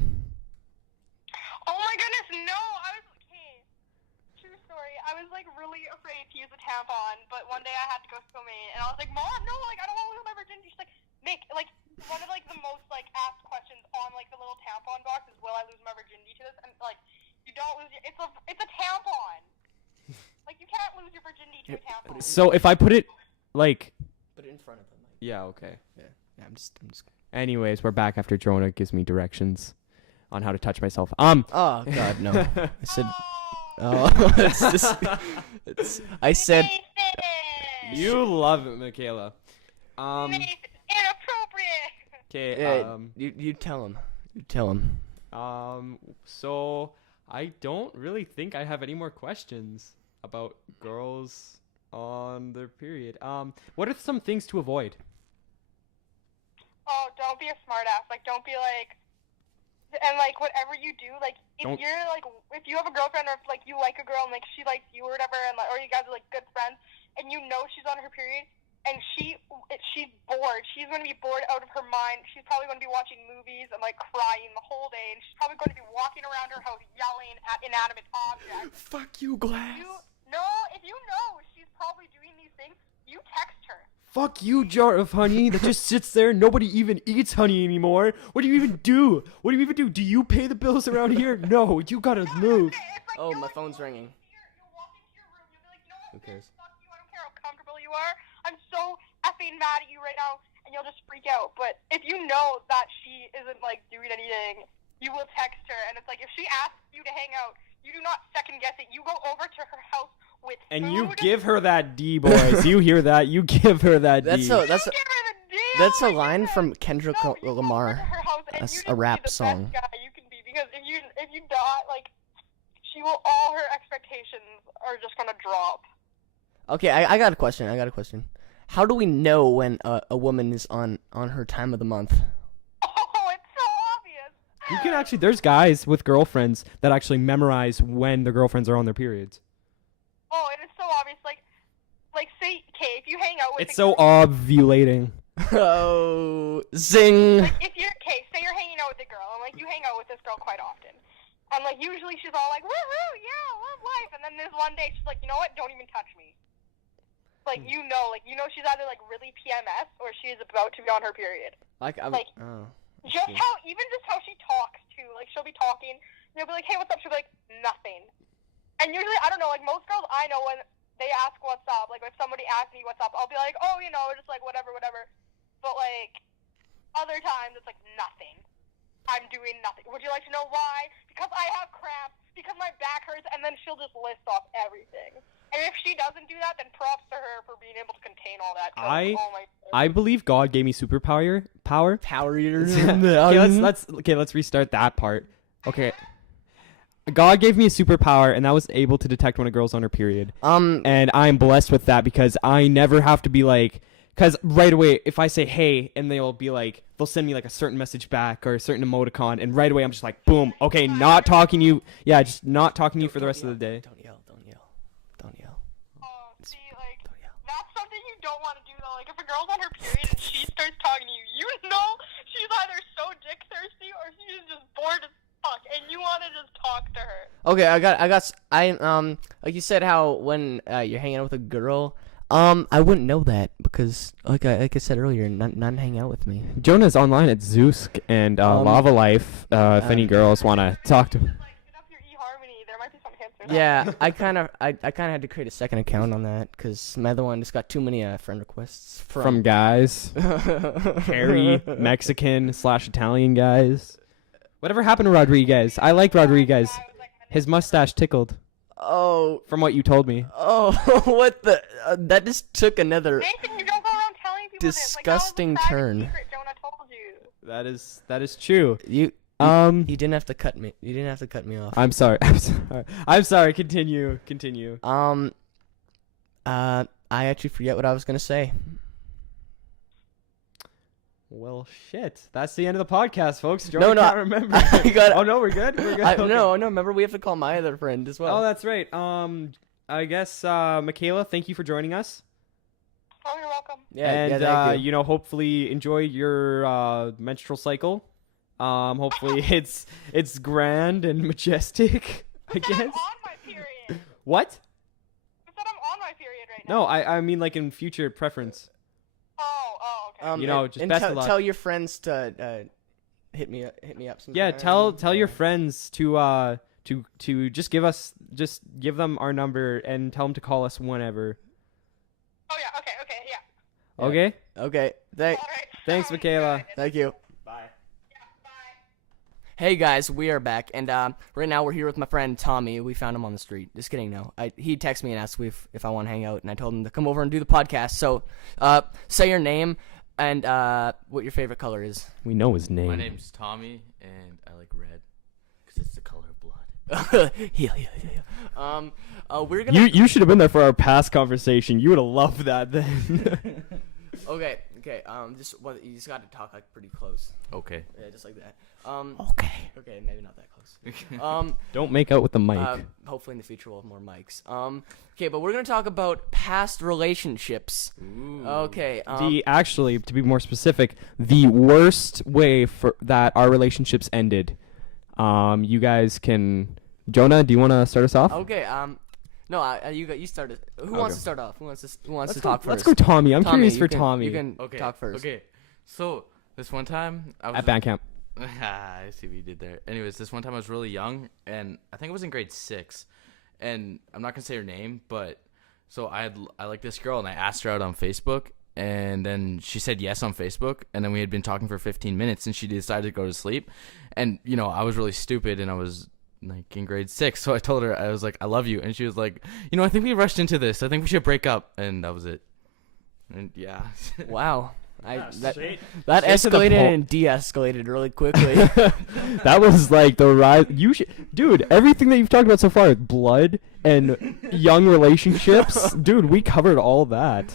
Oh my goodness, no! Okay. True story. I was like really afraid to use a tampon, but one day I had to go swimming, and I was like, Mom, no, like I don't want to lose my virginity. She's like, Nick, like one of like the most like asked questions on like the little tampon box is, will I lose my virginity to this? And like, you don't lose your, it's a tampon. Like you can't lose your virginity to a tampon. So if I put it like, Put it in front of them. yeah, okay. Yeah, I'm just. Anyways, we're back after Jonah gives me directions on how to touch myself. Oh God, no! I said. Oh, it's just. I said. Nathan! You love it, Michaela. Nathan, inappropriate. Okay. You tell him. You tell him. So I don't really think I have any more questions about girls on their period. What are some things to avoid? Oh, don't be a smartass. Like, don't be like, and like whatever you do, like if Don't- you're like, if you have a girlfriend or if like you like a girl and like she likes you or whatever, and like, or you guys are like good friends, and you know she's on her period, and she's bored. She's going to be bored out of her mind. She's probably going to be watching movies and like crying the whole day, and she's probably going to be walking around her house yelling at inanimate objects. Fuck you, Glass. If you know she's probably doing these things, you text her. Fuck you, jar of honey that just sits there. Nobody even eats honey anymore. What do you even do? What do you even do? Do you pay the bills around here? No, you gotta move. It's like, Oh, you'll, my like, phone's walk ringing. into you'll walk into your room. You'll be like, no, Who cares? fuck you. I don't care how comfortable you are. I'm so effing mad at you right now, and you'll just freak out. But if you know that she isn't like doing anything, you will text her, and it's like if she asks you to hang out, you do not second guess it. You go over to her house with And food. you give her that D, boys. You hear that? You give her that That's D. a You that's a give her the deal. that's a Oh my line goodness. from Kendrick No, you go over Lamar. to her house and That's you a just rap be the song. best guy you can be, because all her expectations are just gonna drop. Okay, I got a question. How do we know when a woman is on her time of the month? Oh, it's so obvious. You can actually, there's guys with girlfriends that actually memorize when their girlfriends are on their periods. Oh, it is so obvious. Like say, okay, if you hang out with It's so ovulating. Oh, zing! like if you're say you're hanging out with a girl and like you hang out with this girl quite often, and like usually she's all like woohoo, yeah, love life, and then there's one day she's like, you know what, don't even touch me. Like you know she's either like really PMS or she's about to be on her period. Just how she talks too. Like she'll be talking, and you'll be like, hey, what's up? She'll be like, nothing. And usually, I don't know, like most girls I know when they ask what's up, like if somebody asks me what's up, I'll be like, oh, just like whatever. But like other times it's like nothing. I'm doing nothing. Would you like to know why? Because I have cramps, because my back hurts, and then she'll just list off everything. And if she doesn't do that, then props to her for being able to contain all that. I believe God gave me superpower. Power. Let's restart that part. Okay. God gave me a superpower, and that was able to detect when a girl's on her period. And I'm blessed with that because I never have to be like, because right away, if I say hey, and they'll send me like a certain message back or a certain emoticon, and right away I'm just like, boom, okay, not talking to you. Yeah, just not talking to you for the rest of the day. Don't yell. See, like, that's something you don't want to do, though. Like, if a girl's on her period and she starts talking to you, she's either so dick thirsty or she's just bored as fuck, and you want to just talk to her. Okay, like you said, how when you're hanging out with a girl, I wouldn't know that because, like I said earlier, none hang out with me. Jonah's online at Zeus and Lava Life. If any girls want to talk to him. Yeah, I kind of had to create a second account on that because my other one just got too many friend requests from guys, hairy Mexican/Italian guys. Whatever happened to Rodriguez? I like Rodriguez. His mustache tickled. Oh, from what you told me. Oh, what the? That just took another Nathan, you don't go around telling people disgusting this. Like, turn. Secret Jonah told you. That is true. You didn't have to cut me. You didn't have to cut me off. I'm sorry. I'm sorry. Continue. I actually forget what I was gonna say. Well, shit. That's the end of the podcast, folks. Jonah can't remember. Oh no, we're good. Okay. No. Remember, we have to call my other friend as well. Oh, that's right. I guess Michaela, thank you for joining us. Oh, you're welcome. And thank you. hopefully enjoy your menstrual cycle. Hopefully it's grand and majestic. I guess. I'm on my period. What? I said I'm on my period right now. No, I mean like in future preference. Oh, okay. Just best of luck. Tell your friends to hit me up sometime. Yeah, tell your friends to just give them our number and tell them to call us whenever. Oh yeah, okay, yeah. Okay? Okay. All right, Thanks, Michaela. good. Thank you. Bye. Yeah, bye. Hey guys, we are back, and right now we're here with my friend Tommy. We found him on the street. Just kidding, no. He texted me and asked me if I want to hang out, and I told him to come over and do the podcast. So, say your name and what your favorite color is. We know his name. My name's Tommy, and I like red because it's the color of blood. We're gonna. You should have been there for our past conversation. You would have loved that then. Okay. You just got to talk like pretty close. Okay. Yeah, just like that. Okay. Okay, maybe not that close. Don't make out with the mic. Hopefully in the future we'll have more mics. Okay, but we're gonna talk about past relationships. Ooh. Okay. Actually, to be more specific, the worst way for that our relationships ended. You guys can. Jonah, do you want to start us off? Okay. No, you started. Who wants to start off? Who wants to talk first? Let's go, Tommy. I'm curious for you can, Tommy. You can Okay. talk first. Okay. So this one time I was At band camp. I see what you did there. Anyways, this one time I was really young, and I think I was in grade 6, and I'm not gonna say her name, but so I like this girl, and I asked her out on Facebook, and then she said yes on Facebook, and then we had been talking for 15 minutes, and she decided to go to sleep, and I was really stupid, and I was like in grade 6, so I told her, I was like, I love you, and she was like, I think we rushed into this. I think we should break up, and that was it. And yeah. Wow. That straight that to the escalated point. and de-escalated really quickly. That was like the rise. Dude, everything that you've talked about so far, blood and young relationships, dude, we covered all that.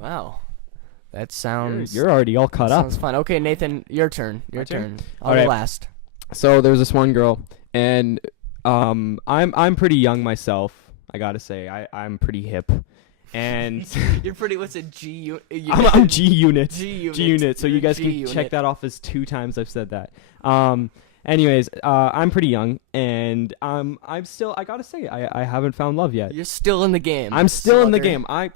Wow, that sounds. You're already all caught up. Sounds fun. Okay, Nathan, your turn. Your My turn? turn. I'll All go right. last. So there was this one girl, and I'm pretty young myself. I gotta say, I'm pretty hip, and You're pretty. What's a G? I'm G unit. G unit. G unit. So You're you guys G can unit. check that off as 2 times I've said that. Anyways, I'm pretty young, and I'm still. I gotta say, I haven't found love yet. You're still in the game. I'm still in the slugger. game.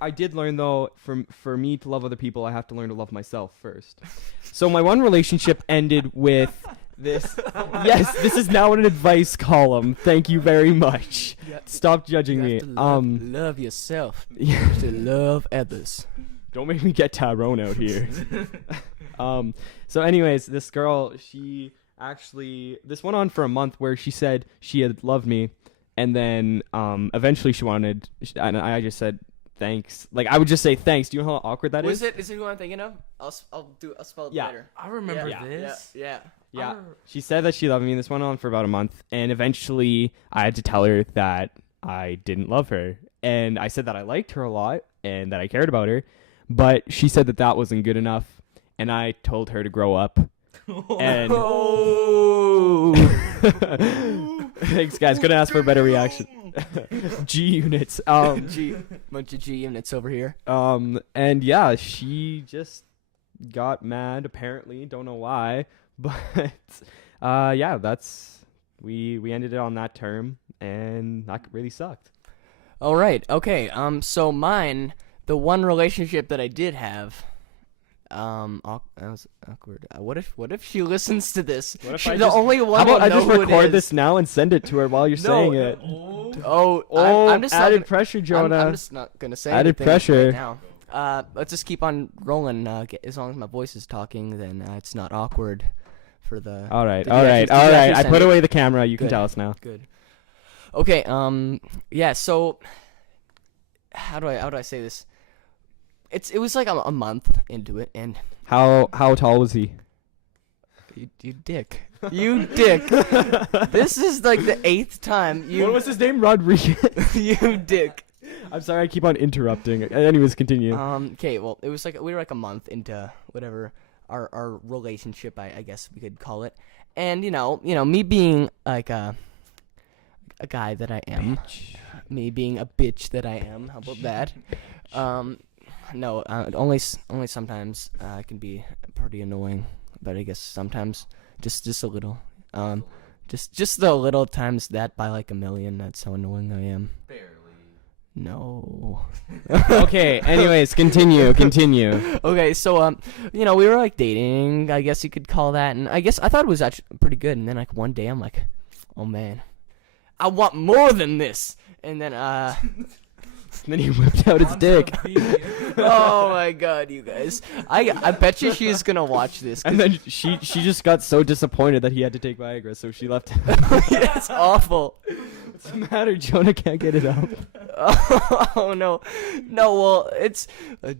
I did learn though, for me to love other people, I have to learn to love myself first. So my one relationship ended with this. Yes, this is now an advice column. Thank you very much. You have- Stop judging you me. have to love yourself. You Yeah. have to love others. Don't make me get Tyrone out here. So anyways, this girl, this went on for a month where she said she had loved me, and then eventually and I just said thanks. Like, I would just say thanks. Do you know how awkward that is? Is it who I'm thinking of? I'll spell it Yeah. later. I remember Yeah. this. Yeah. Yeah. She said that she loved me. This went on for about a month, and eventually I had to tell her that I didn't love her. And I said that I liked her a lot and that I cared about her, but she said that that wasn't good enough, and I told her to grow up. And Oh. thanks, guys. Couldn't ask for a better reaction. G units. G. Bunch of G units over here. And yeah, she just got mad. Apparently, don't know why, but yeah, we ended it on that term, and that really sucked. All right. Okay. So mine, the one relationship that I did have, that was awkward. What if she listens to this? What if She's I the just- only one. How about who'll I know just who it record is. this now and send it to her while you're saying it? Oh, I'm just not added gonna, pressure, Jonah. I'm just not gonna say Added anything pressure. right now. Let's just keep on rolling. As long as my voice is talking, then it's not awkward for the. All right, Did you all actually- right, did you all right. actually I send put it? away the camera. You can Good. tell us now. Good. Okay. Yeah. So, how do I say this? It was like a month into it, and How tall was he? you dick. You dick. This is like the 8th time you. What was his name? Rodriguez. You dick. I'm sorry, I keep on interrupting. Anyways, continue. Okay, well, it was like we were like a month into whatever our relationship, I guess we could call it, and you know, me being like a guy that I am, me being a bitch that I am. How about that? No, only sometimes I can be pretty annoying, but I guess sometimes just a little. Just the little times that by like a million. That's how annoying I am. Barely. No. Okay. Anyways, continue. Okay, so we were like dating, I guess you could call that, and I guess I thought it was actually pretty good. And then like one day I'm like, oh man, I want more than this. And then Then he whipped out his dick. oh my god, you guys, I bet you she's gonna watch this. And then she just got so disappointed that he had to take Viagra, so she left him. It's awful. What's the matter? Jonah can't get it up. Oh no, well it's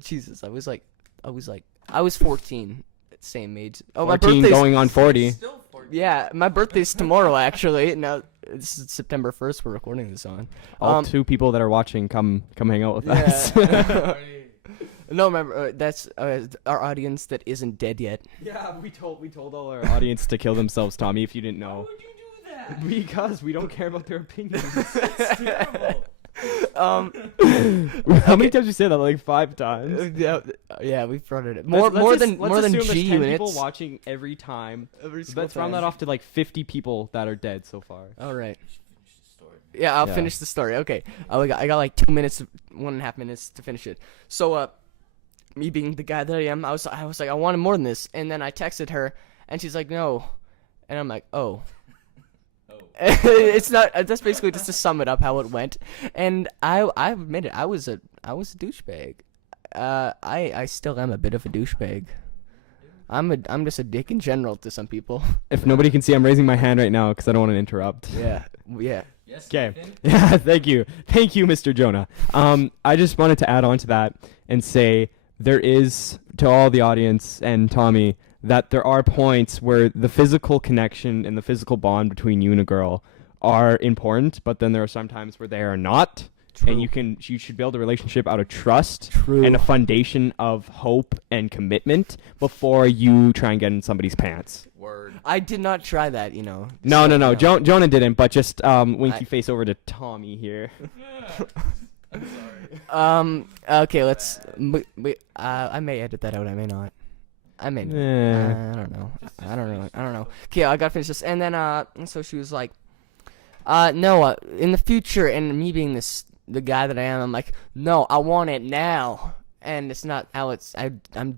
Jesus. I was 14, same age. Oh, my 14 birthday's going on 40. Still 14. Yeah, my birthday's tomorrow actually. Now this is September 1st. We're recording this on. All 2 people that are watching, come hang out with Yeah. us. No, remember that's our audience that isn't dead yet. Yeah, we told all our audience to kill themselves, Tommy, if you didn't know. Why would you do that? Because we don't care about their opinions. It's terrible. How many times you say that? Like 5 times. Yeah, we've brought it Let's more assume than there's G 10 units. people watching every time. Every single Let's round time. that off to like 50 people that are dead so far. All right. Finish the story. Yeah, I'll Yeah. finish the story. Okay. I got like 2 minutes, 1.5 minutes to finish it. So, me being the guy that I am, I was like, I wanted more than this, and then I texted her, and she's like, no, and I'm like, oh. It's not. That's basically just to sum it up how it went, and I admit it. I was a douchebag. I still am a bit of a douchebag. I'm just a dick in general to some people. If nobody can see, I'm raising my hand right now because I don't want to interrupt. Yeah. Yes. Okay. Nathan? Yeah, thank you, Mr. Jonah. I just wanted to add on to that and say there is to all the audience and Tommy that there are points where the physical connection and the physical bond between you and a girl are important, but then there are some times where they are not. True. And you should build a relationship out of trust True. and a foundation of hope and commitment before you try and get in somebody's pants. Word. I did not try that, No. So, Jonah didn't, but just winky face over to Tommy here. I'm sorry. Okay, let's. I may edit that out. I may not. I may. Eh. I don't know. I don't know. Okay, I gotta finish this. And then so she was like, no, in the future, and me being the guy that I am, I'm like, no, I want it now. And it's not how it's. I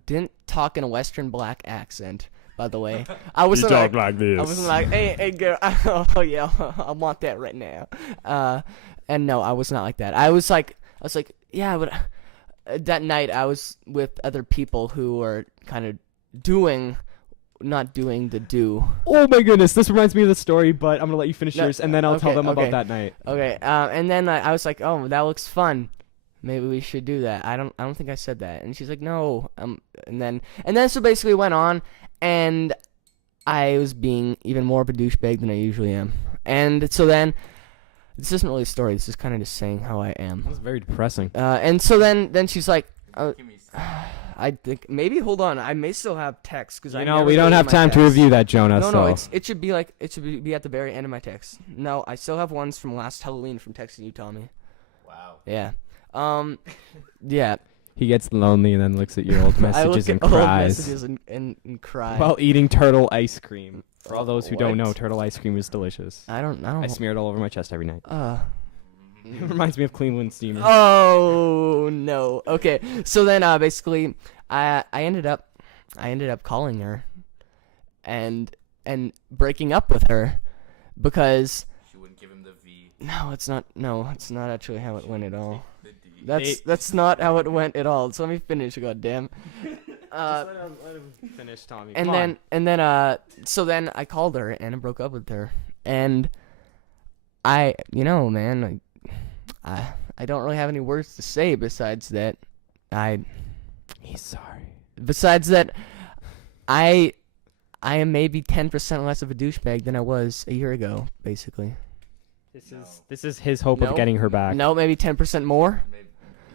didn't talk in a Western black accent, by the way. I wasn't like this. I wasn't like, hey girl, oh yeah, I want that right now. And no, I was not like that. I was like, yeah, but that night I was with other people who were kind of not doing the do. Oh my goodness, this reminds me of the story, but I'm gonna let you finish No, yours, and then I'll tell okay, them okay. about that night. Okay, and then I was like, oh, that looks fun. Maybe we should do that. I don't think I said that. And she's like, no. And then so basically it went on, and I was being even more of a douchebag than I usually am. And so then, this isn't really a story. This is kind of just saying how I am. That was very depressing. And so then she's like, Give me some. I think maybe hold on. I may still have text because You know, we don't have time to review that, Jonah. No, so. it should be at the very end of my text. No, I still have ones from last Halloween from texting you, Tommy. Wow. Yeah. Yeah. He gets lonely and then looks at your old I messages look and at old cries. messages and cry. While eating turtle ice cream. For all those who don't What? know, turtle ice cream is delicious. I don't. I smear it all over my chest every night. Mm. It reminds me of Cleveland Steamer. Oh no. Okay. So then, basically, I ended up calling her, and breaking up with her, because She wouldn't give him the V. no, it's not actually how it went at all. The D. That's not how it went at all. So let me finish. Goddamn. Let him finish, Tommy. And then so then I called her and I broke up with her, and I man, I don't really have any words to say besides that he's sorry. Besides that, I am maybe 10% less of a douchebag than I was a year ago, basically. This is his hope No. of getting her back. No, maybe 10% more. Maybe,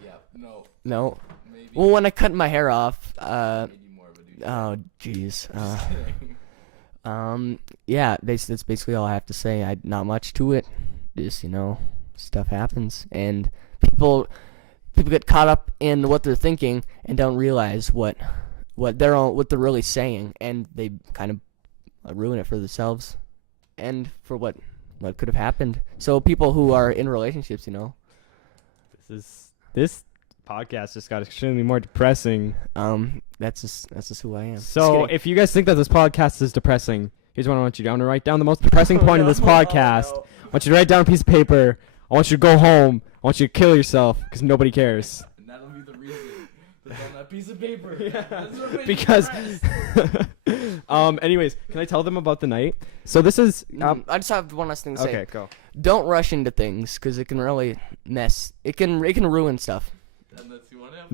yeah. No. No. Maybe. Well, when I cut my hair off, Made you more of a douche. oh jeez. Just kidding. Yeah, that's basically all I have to say. Not much to it. Just stuff happens, and people get caught up in what they're thinking and don't realize what they're really saying, and they kind of ruin it for themselves and for what could have happened. So people who are in relationships, This podcast just got extremely more depressing. that's just who I am. So Just kidding. if you guys think that this podcast is depressing, here's what I want you to do. I want to write down the most depressing point of this podcast. No. I want you to write down a piece of paper. I want you to go home. I want you to kill yourself because nobody cares. And that'll be the reason. That's on that piece of paper. That's what made you Because depressed. anyways, can I tell them about the night? So this is I just have one last thing to say. okay, go. Don't rush into things because it can really mess. It can ruin stuff. Unless you want to have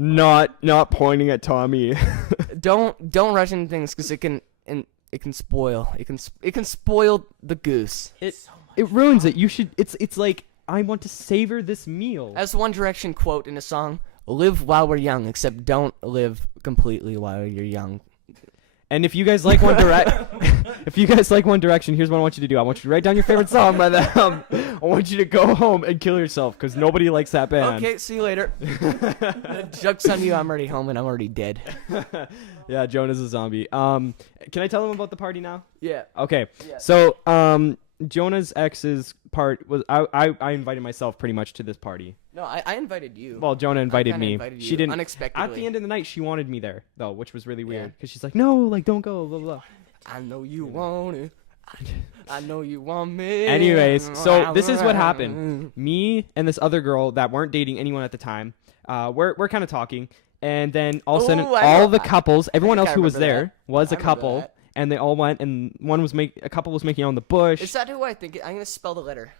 Not pointing at Tommy. Don't rush into things because it can spoil. It can spoil the goose. It ruins it. You should it's like I want to savor this meal. As the One Direction quote in a song, "Live while we're young, except don't live completely while you're young." And if you guys like One Direction, here's what I want you to do. I want you to write down your favorite song by them. I want you to go home and kill yourself because nobody likes that band. Okay, see you later. Joke's on you. I'm already home and I'm already dead. Yeah, Jonah's a zombie. Can I tell them about the party now? Yeah. Okay. Yeah. So, Jonah's ex's part was I invited myself pretty much to this party. No, I invited you. Well, Jonah invited kinda me. invited She you didn't. unexpectedly. At the end of the night, she wanted me there though, which was really weird Yeah. because she's like, no, like don't go, blah blah. I know you want it. I know you want me. Anyways, so this is what happened. Me and this other girl that weren't dating anyone at the time, we're kind of talking, and then all of a sudden, Ooh, I all know- the couples, everyone think else I who was remember there that. was a I remember couple, that. and they all went, and a couple was making out in the bush. Is that who I think? I'm gonna spell the letter.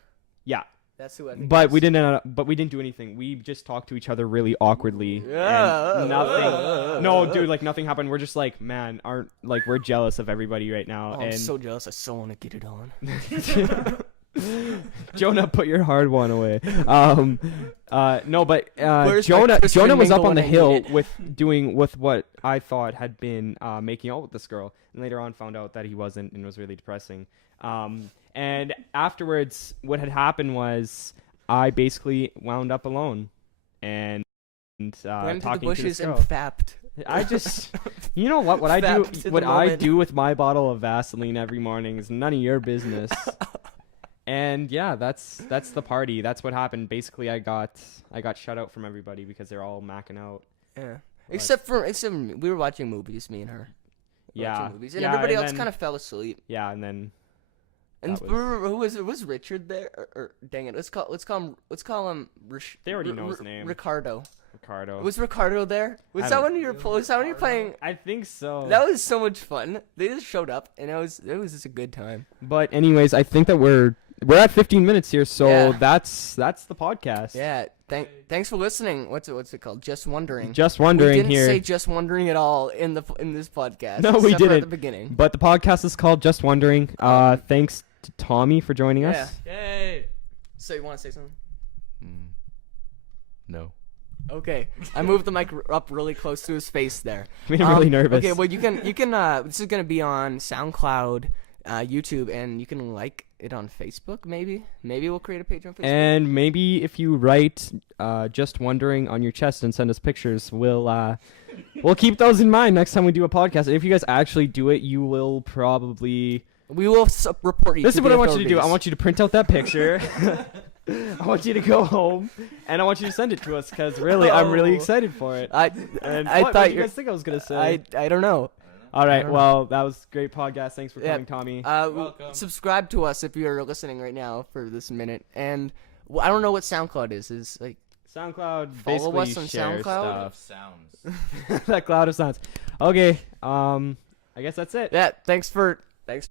Yeah. That's who I think. But it we is. didn't. But we didn't do anything. We just talked to each other really awkwardly. Yeah. And nothing. No, dude, like nothing happened. We're just like, man, we're jealous of everybody right now. Oh, and I'm so jealous. I so want to get it on. Jonah, put your hard one away. No, but Where's my Jonah Christian was up mingle on the when I need hill it? with what I thought had been making out with this girl, and later on found out that he wasn't, and it was really depressing. And afterwards, what had happened was I basically wound up alone, and Went to the talking to this bushes and girl. fapped. I just, you know what I do, Fapped to the what I moment. do with my bottle of Vaseline every morning is none of your business. And yeah, that's the party. That's what happened. Basically, I got shut out from everybody because they're all macking out. Yeah. Except for me. We were watching movies, me and her. Yeah. Watching movies, and Yeah, everybody and else then- kind of fell asleep. Yeah, and then And that was- who was it? Was Richard there? Or dang it, let's call him. They already know his name. Ricardo. Ricardo. Was Ricardo there? Was I that don't- when you were? Was that when you were playing? I think so. That was so much fun. They just showed up, and it was just a good time. But anyways, I think that we're at 15 minutes here, so Yeah. that's the podcast. Yeah. Thanks for listening. What's it called? Just wondering. Just we wondering didn't here. say just wondering at all in this podcast. No, we except for at didn't. the beginning. But the podcast is called Just Wondering. Thanks to Tommy for joining Yeah. us. Yay. So you want to say something? No. Okay. I moved the mic up really close to his face there. Made him really nervous. Okay, well you can this is gonna be on SoundCloud, YouTube, and you can like it on Facebook. Maybe we'll create a page on Facebook. And maybe if you write Just Wondering on your chest and send us pictures, we'll keep those in mind next time we do a podcast. And if you guys actually do it, you will probably... We will report you. This to is what the I want you to do. I authorities. want you to print out that picture. I want you to go home, and I want you to send it to us, because really, I'm really Oh. excited for it. And I what thought did you you. guys think I was going to say? I don't know. All right, don't know. well, that was a great podcast. Thanks for Yeah. coming, Tommy. Welcome. Subscribe to us if you're listening right now for this minute. And I don't know what SoundCloud is. Is like SoundCloud Follow basically us on shares SoundCloud? Sounds. stuff. That cloud of sounds. Okay, I guess that's it. yeah. Thanks for